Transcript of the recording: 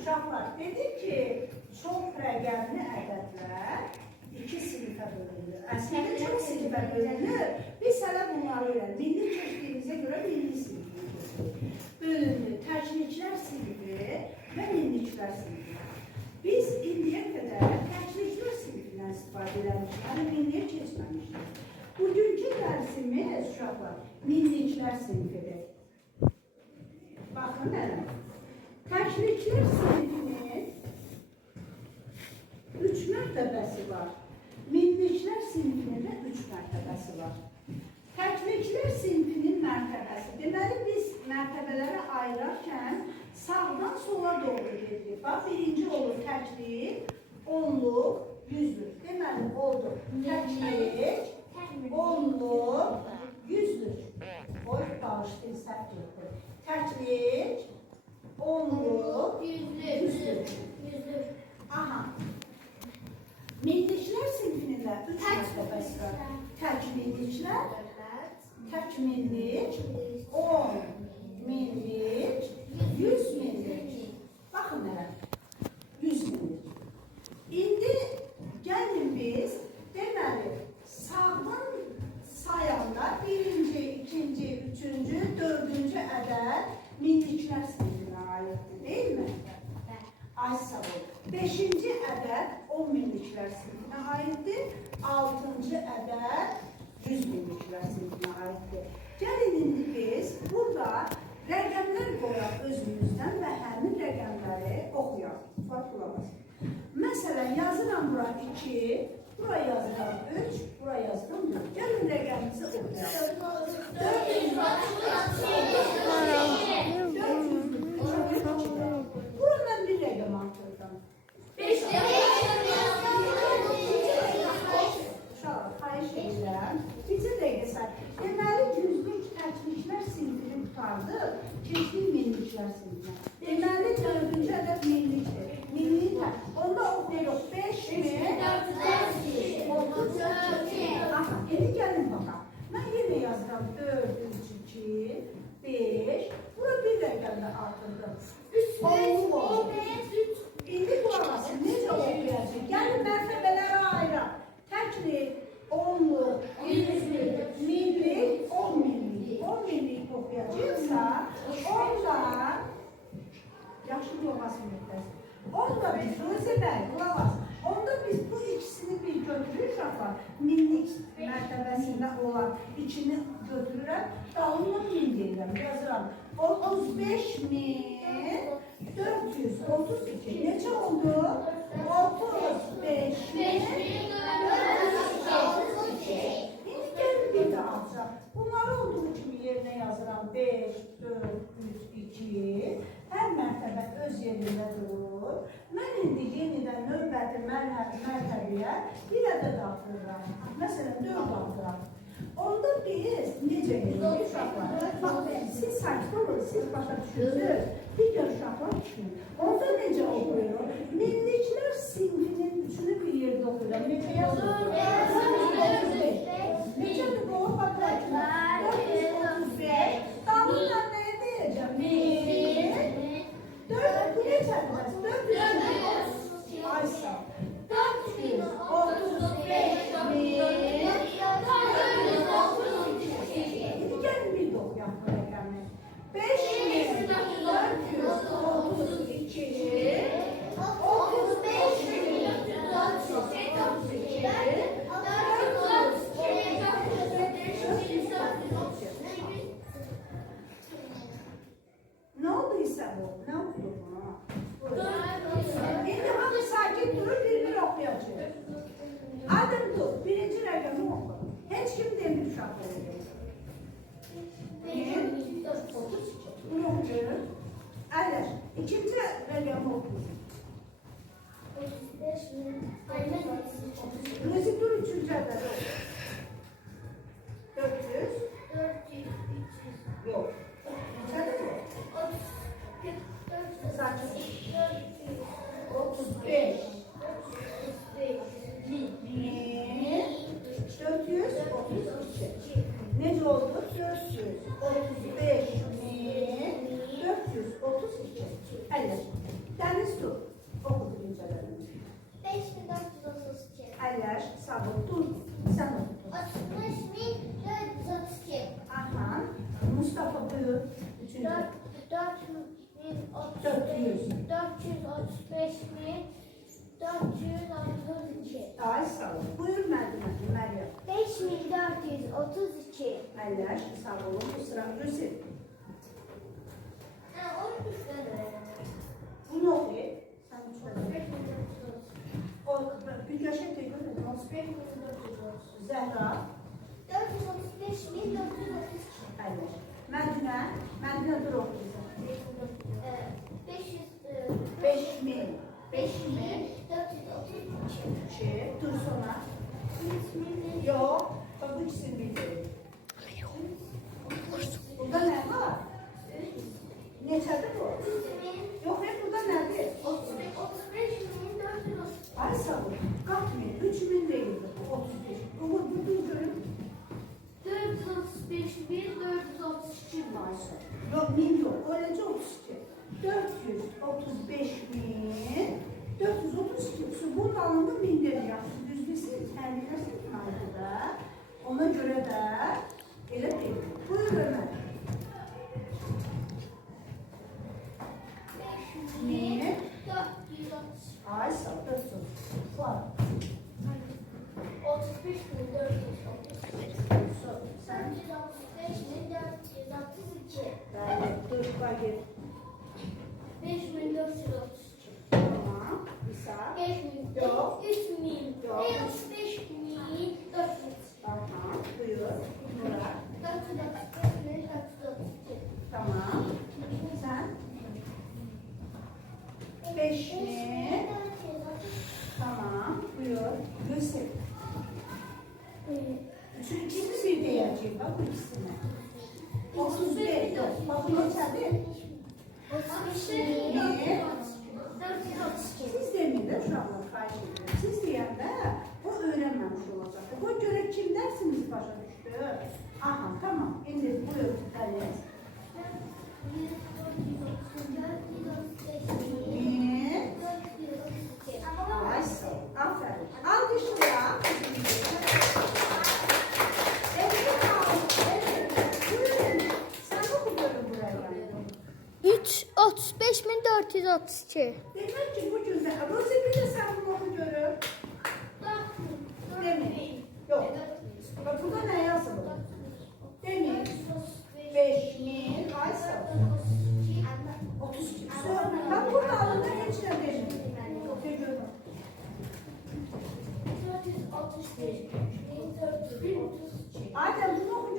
uşaqlar, dedik ki, çox rəqəmli ədədlər iki sinifə bölünür. Əslində çox sinifə bölünür. Biz hələ bunları öyrənir. Milli keçdiyimizə görə milli sinifə bölünür. Təkliklər sinifi və milliklər sinifi. Biz indiyə qədər təkliklər sinifindən istifadə edilmişik. Hələ milliyə keçməmişdik. Bugünkü dərsimiz uşaqlar milliklər sinifidir. Baxın nələr. Təkliklər sinifinin 3 mərtəbəsi var. Milliklər sinifinin də 3 mərtəbəsi var. Təkliklər sinifinin mərtəbəsi. Deməli, biz mərtəbələrə ayırarkən sağdan sola doğru gedirik. Bax, birinci olur təklik, onluq, yüzlük. Deməli, oldu. Təklik, onluq, yüzlük. Oy, bağışlayın, səhv getdi. Təklik, onluq, yüzlük. Aha. Milliklər sinifinin də 3 mərtəbəsi var. Tək milliklər, tək millik, 10 millik, 100 millik. Baxın nələr, 100 millik. İndi gəlin biz, deməli, sağdan sayanda birinci, ikinci, üçüncü, dördüncü ədəd milliklər sinifinə aiddir, deyil mi? Ay sağ ol. 5-ci ədəd 10 milliklər sinifinə aiddir. 6-cı ədəd 100 milliklər sinifinə aiddir. Gəlin indi biz burada rəqəmlər qoyaq özümüzdən və həmin rəqəmləri oxuyaq. Fatulalar. Məsələn, yazıram bura 2, bura yazıram 3, bura yazıram 4. Gəlin rəqəmimizi oxuyaq. 400. Bura mən bir rəqəm artırdım. 5. Xahiş edirəm. Bizə dəqiqəsən. Deməli, yüzlük təkliklər sinifini tutardı, keçdik milliklər sinifinə. Deməli, 4-cü ədəd millikdir. Millik tək. Onda oxuyuruq. 5.434. Aha, indi gəlin baxaq. Mən yenə yazıram 4, 3, 2, 5. Bura bir rəqəmdə artırdım. 3. İndi qulaqasın, necə oxuyacaq? Gəlin mərtəbələrə ayıraq. Təklik, onluq, yüzlük, millik, 10 millik. 10 millik oxuyacaqsa, ondan, yaxşı qulaqasın müddəsin. Onda biz, Rüzi bəy, qulaqasın. Onda biz bu ikisini bir götürürük uşaqlar. Millik mərtəbəsində olan içini götürürəm. Dalımla min deyirəm, yazıram. 35.432. Necə oldu? 35.432. İndi gəlin bir də alacaq. Bunları olduğu kimi yerinə yazıram. 5, 4, 3, 2. Hər mərtəbə öz yerində durur. Mən indi yenidən növbəti mərtəbəyə bir ədəd artırıram. Məsələn, 4 artırıram. Onda biz necə edirik uşaqlar? Baxın, siz sakit olun, siz başa düşürsünüz. Digər uşaqlar düşünün. Onda necə oxuyuruq? Milliklər sinifinin üçünü bir yerdə oxuyuram. Necə yazılır? Necədir bu? Baxın, 435. Dalından nəyə deyəcəm? 4, bu necədir? 435. Ay sağ. 435.000. İndi gəlin bir də oxuyaq bu rəqəmi. 5.432. 35.432. Ne olduysa bu? Ne okudu bunu? İndi hamı sakit durur, bir okuyacaq. Adım dur, birinci rəqəmi oku. Heç kim demir uşaqları. 32. Bunu okuyun. Əllər, ikinci rəqəmi okuyun. 35.000. Rüzi dur, üçüncü ədədi oku. 400. 400. Yox. Neçədir bu? 35. 432. Necə oldu? 435.432. Əllər. Elleriniz tut. Oku birinceleriniz. 5432. Eller sağ ol. Dur. Sen oku. 60432. Aha. Mustafa buyur. Üçüncü. 435.432. Ay sağ ol. Buyur Meryem. Meryem. 5432. Eller sağ olun. Bu sıra Rüzgar. Onu düşünüyorum. Bunu okuyayım. Sen o bir yaşa tekrar edin. Zehra. 435.432. Eller. Medine. Medine dur okuyayım. 5.000. 432. Dur sonra. Yok. Bak bu ikisini bildirin. Burada ne var? Ne çadır bu? Yok hep burada nerede? Ay sağ ol. Kalkmayın. 3.000 değildi bu 35. Bu görün. 435.432. Maaşı. Yok min yok. Öylece 32. 432. Bunun anlamı minleri yaptı. Düzgüsün kendilerine kaygıda. Ona göre de öyle değil. Buyur Ömer. Min. Ay sağ ol. 400. Var. 35.432. Sen 465.432. dur bak gel. 5.432. Tamam. Bir saat. 5.000. Yok. 3.000. Yok. 35.432. Tamam. Buyur. Murat. 435.432. Tamam. Sen 5.000. Tamam. Buyur. Gülsün. Üçüncü ikisi bir diyeceğim. Bak bu ikisine. 35. Yok. Bak bu geçerli. Siz demeyin de şu anda karşı. Siz diyen de o öğrenmemiş olacak. Bu göre kim dersiniz başa düştü? Aha tamam. Şimdi buyur bir tane. Ay sağ ol. Aferin. Alkışla. Evet. Buyurun. Sen okuyorum buraya. 35.432. Demek ki bu cümle. Rozi bir de sen bunu oku görür. Demeyin. Yok. Bak burada ne yazılı? Demeyin. 5.000. Ay sağ ol. 32. Sonra. Bak burada alında hiç de demeyin. Görüyorum. 465.432. Adem bunu oku